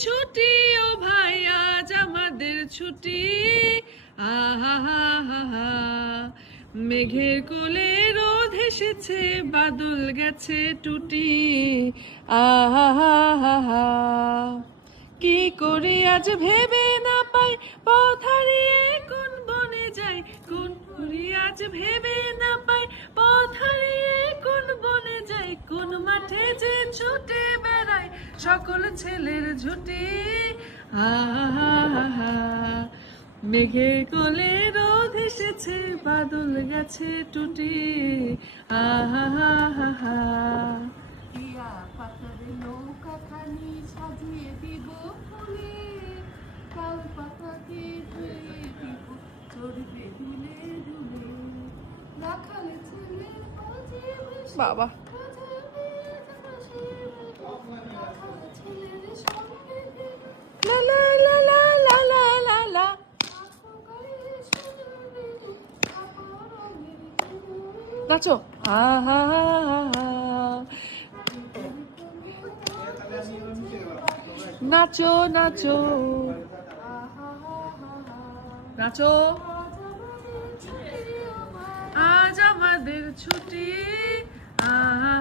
ছুটি ও ভাই আজ আমাদের ছুটি আহা হা হা হা মেঘের কোলে রোদ এসেছে বাদল গেছে টুটি আহা হা হা হা কি করি আজ ভেবে না পাই পথ হারিয়ে কোন বনে যাই কোন করি আজ ভেবে না পাই পথ হারিয়ে কোন বনে যাই কোন মাঠে যে ছুটে বেড়াই সকল ছেলের ঝুটি আহা হা হা মেঘের কোলে রোদ এসেছে বাদল গেছে টুটি আহা হা হা হা টিয়া পাতার নৌকা খানি সাজিয়ে দিব ফুলে কাল পাতাতে ধুয়ে দিব চড়বে দুলে দুলে রাখালে ছেলে বাজে বেশি বাবা লা লা লা লা লা লা লা লা নাচো আহা হা হা হা নাচো নাচো নাচো আজ আমাদের ছুটি আহা